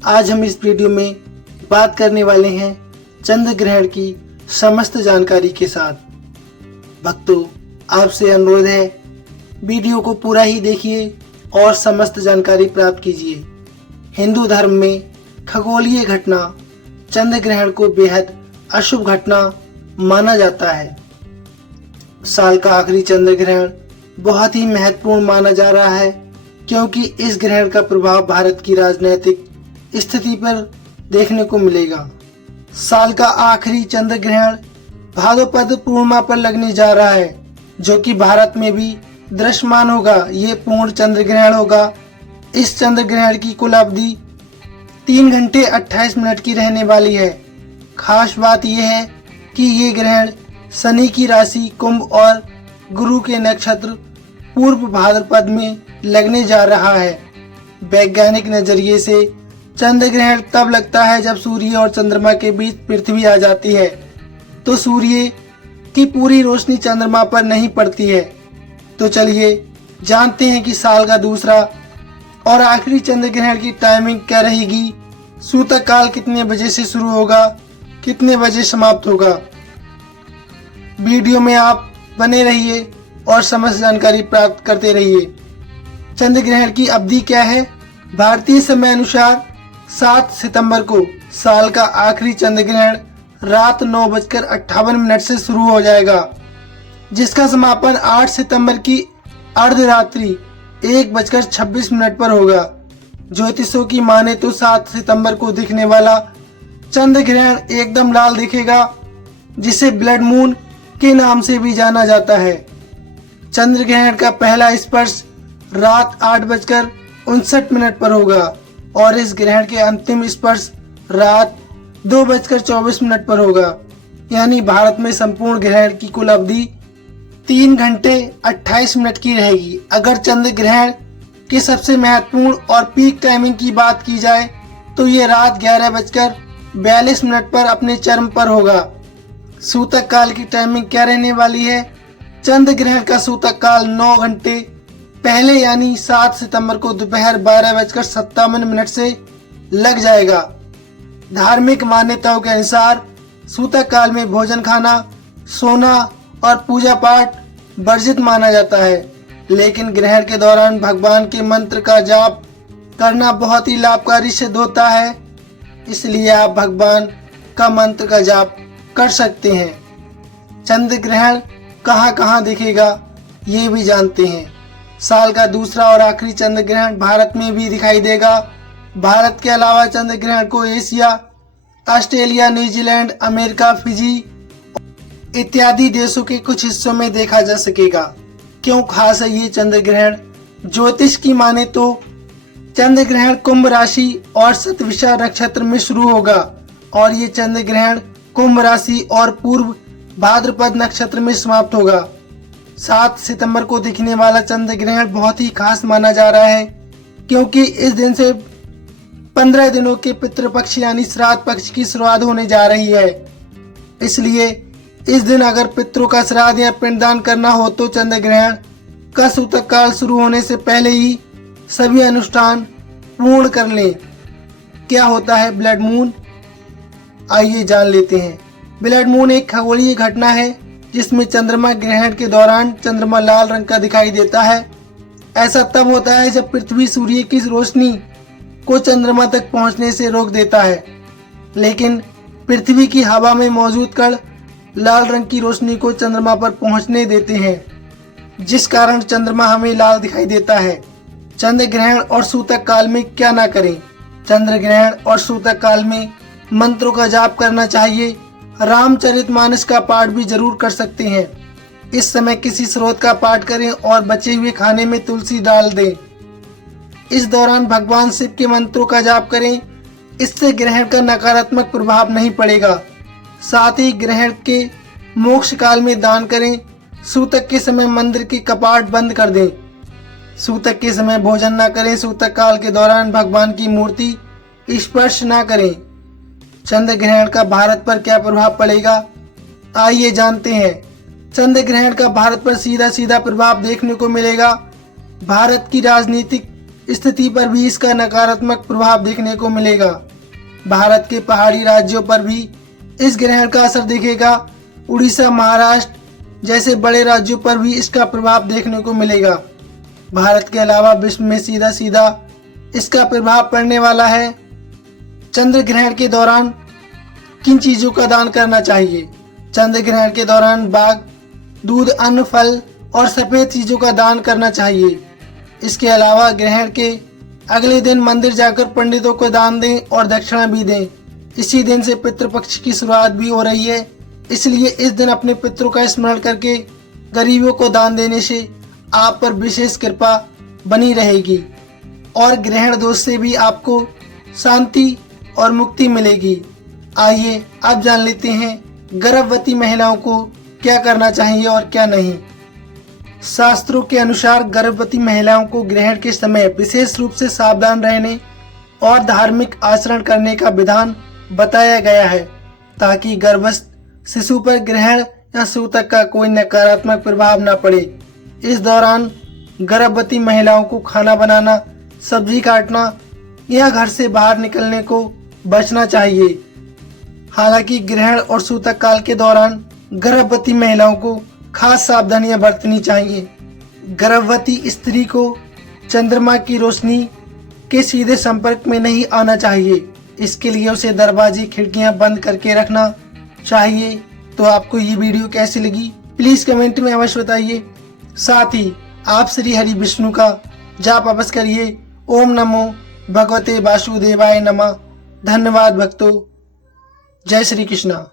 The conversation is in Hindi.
आज हम इस वीडियो में बात करने वाले हैं चंद्र ग्रहण की समस्त जानकारी के साथ। भक्तों, आपसे अनुरोध है वीडियो को पूरा ही देखिए और समस्त जानकारी प्राप्त कीजिए। हिंदू धर्म में खगोलीय घटना चंद्र ग्रहण को बेहद अशुभ घटना माना जाता है। साल का आखिरी चंद्र ग्रहण बहुत ही महत्वपूर्ण माना जा रहा है क्योंकि इस ग्रहण का प्रभाव भारत की राजनीतिक स्थिति पर देखने को मिलेगा। साल का आखिरी चंद्र ग्रहण भाद्रपद पूर्णिमा पर लगने जा रहा है, जो कि भारत में भी दृश्यमान होगा। ये पूर्ण चंद्र ग्रहण होगा। इस चंद्र ग्रहण की कुल अवधि 3 घंटे 28 मिनट की रहने वाली है। खास बात यह है कि ये ग्रहण शनि की राशि कुंभ और गुरु के नक्षत्र पूर्व भाद्रपद में लगने जा रहा है। वैज्ञानिक नजरिए से चंद्र ग्रहण तब लगता है जब सूर्य और चंद्रमा के बीच पृथ्वी आ जाती है, तो सूर्य की पूरी रोशनी चंद्रमा पर नहीं पड़ती है। तो चलिए जानते हैं कि साल का दूसरा और आखिरी चंद्र ग्रहण की टाइमिंग क्या रहेगी। सूतक काल कितने बजे से शुरू होगा, कितने बजे समाप्त होगा। वीडियो में आप बने रहिए और समस्त जानकारी प्राप्त करते रहिए। चंद्र ग्रहण की अवधि क्या है? भारतीय समय अनुसार 7 सितंबर को साल का आखिरी चंद्र ग्रहण रात 9:58 से शुरू हो जाएगा, जिसका समापन 8 सितंबर की अर्धरात्रि 1:26 पर होगा। ज्योतिषों की माने तो 7 सितंबर को दिखने वाला चंद्र ग्रहण एकदम लाल दिखेगा, जिसे ब्लड मून के नाम से भी जाना जाता है। चंद्र ग्रहण का पहला स्पर्श रात 8:59 पर होगा और इस ग्रहण के अंतिम स्पर्श रात 2:24 पर होगा। यानी भारत में संपूर्ण ग्रहण की कुल अवधि 3 घंटे 28 मिनट की रहेगी। अगर चंद्र ग्रहण के सबसे महत्वपूर्ण और पीक टाइमिंग की बात की जाए तो ये रात 11:42 पर अपने चरम पर होगा। सूतक काल की टाइमिंग क्या रहने वाली है? चंद्र ग्रहण का सूतक काल 9 घंटे पहले यानी 7 सितंबर को दोपहर 12:57 से लग जाएगा। धार्मिक मान्यताओं के अनुसार सूतक काल में भोजन खाना, सोना और पूजा पाठ वर्जित माना जाता है, लेकिन ग्रहण के दौरान भगवान के मंत्र का जाप करना बहुत ही लाभकारी सिद्ध होता है। इसलिए आप भगवान का मंत्र का जाप कर सकते हैं। चंद्र ग्रहण कहां कहां दिखेगा ये भी जानते हैं। साल का दूसरा और आखिरी चंद्र ग्रहण भारत में भी दिखाई देगा। भारत के अलावा चंद्र ग्रहण को Asia, Australia, New Zealand, America, Fiji इत्यादि देशों के कुछ हिस्सों में देखा जा सकेगा। क्यों खास है ये चंद्र ग्रहण? ज्योतिष की माने तो चंद्र ग्रहण कुंभ राशि और शतभिषा नक्षत्र में शुरू होगा और ये चंद्र ग्रहण कुंभ राशि और पूर्व भाद्रपद नक्षत्र में समाप्त होगा। 7 सितंबर को दिखने वाला चंद्र ग्रहण बहुत ही खास माना जा रहा है क्योंकि इस दिन से 15 दिनों के पितृपक्ष यानी श्राद्ध पक्ष की शुरुआत होने जा रही है। इसलिए इस दिन अगर पितरों का श्राद्ध या पिंडदान करना हो तो चंद्र ग्रहण का सूतक काल शुरू होने से पहले ही सभी अनुष्ठान पूर्ण कर लें। क्या होता है ब्लड मून? आइए जान लेते हैं। ब्लड मून एक खगोलीय घटना है जिसमें चंद्रमा ग्रहण के दौरान चंद्रमा लाल रंग का दिखाई देता है। ऐसा तब होता है जब पृथ्वी सूर्य की रोशनी को चंद्रमा तक पहुंचने से रोक देता है, लेकिन पृथ्वी की हवा में मौजूद कण लाल रंग की रोशनी को चंद्रमा पर पहुंचने देते हैं, जिस कारण चंद्रमा हमें लाल दिखाई देता है। चंद्र ग्रहण और सूतक काल में क्या ना करें? चंद्र ग्रहण और सूतक काल में मंत्रों का जाप करना चाहिए। रामचरितमानस का पाठ भी जरूर कर सकते हैं। इस समय किसी स्रोत का पाठ करें और बचे हुए खाने में तुलसी डाल दें। इस दौरान भगवान शिव के मंत्रों का जाप करें। इससे ग्रहण का नकारात्मक प्रभाव नहीं पड़ेगा। साथ ही ग्रहण के मोक्ष काल में दान करें। सूतक के समय मंदिर के कपाट बंद कर दें। सूतक के समय भोजन न करें। सूतक काल के दौरान भगवान की मूर्ति स्पर्श न करें। चंद्र ग्रहण का भारत पर क्या प्रभाव पड़ेगा? आइए जानते हैं। चंद्र ग्रहण का भारत पर सीधा सीधा प्रभाव देखने को मिलेगा। भारत की राजनीतिक स्थिति पर भी इसका नकारात्मक प्रभाव देखने को मिलेगा। भारत के पहाड़ी राज्यों पर भी इस ग्रहण का असर दिखेगा। उड़ीसा, महाराष्ट्र जैसे बड़े राज्यों पर भी इसका प्रभाव देखने को मिलेगा। भारत के अलावा विश्व में सीधा सीधा इसका प्रभाव पड़ने वाला है। चंद्र ग्रहण के दौरान किन चीजों का दान करना चाहिए? चंद्र ग्रहण के दौरान बाघ, दूध, अन्न, फल और सफेद चीजों का दान करना चाहिए। इसके अलावा ग्रहण के अगले दिन मंदिर जाकर पंडितों को दान दें और दक्षिणा भी दें। इसी दिन से पितृपक्ष की शुरुआत भी हो रही है, इसलिए इस दिन अपने पितरों का स्मरण करके गरीबों को दान देने से आप पर विशेष कृपा बनी रहेगी और ग्रहण दोष से भी आपको शांति और मुक्ति मिलेगी। आइए अब जान लेते हैं गर्भवती महिलाओं को क्या करना चाहिए और क्या नहीं। शास्त्रों के अनुसार गर्भवती महिलाओं को ग्रहण के समय विशेष रूप से सावधान रहने और धार्मिक आचरण करने का विधान बताया गया है, ताकि गर्भस्थ शिशु पर ग्रहण या सूतक का कोई नकारात्मक प्रभाव न पड़े। इस दौरान गर्भवती महिलाओं को खाना बनाना, सब्जी काटना या घर से बाहर निकलने को बचना चाहिए। हालांकि ग्रहण और सूतक काल के दौरान गर्भवती महिलाओं को खास सावधानियां बरतनी चाहिए। गर्भवती स्त्री को चंद्रमा की रोशनी के सीधे संपर्क में नहीं आना चाहिए। इसके लिए उसे दरवाजे, खिड़कियां बंद करके रखना चाहिए। तो आपको ये वीडियो कैसी लगी प्लीज कमेंट में अवश्य बताइए। साथ ही आप श्री हरि विष्णु का जाप अवश्य करिए। ओम नमो भगवते वासुदेवाय नमः। धन्यवाद भक्तों। जय श्री कृष्णा।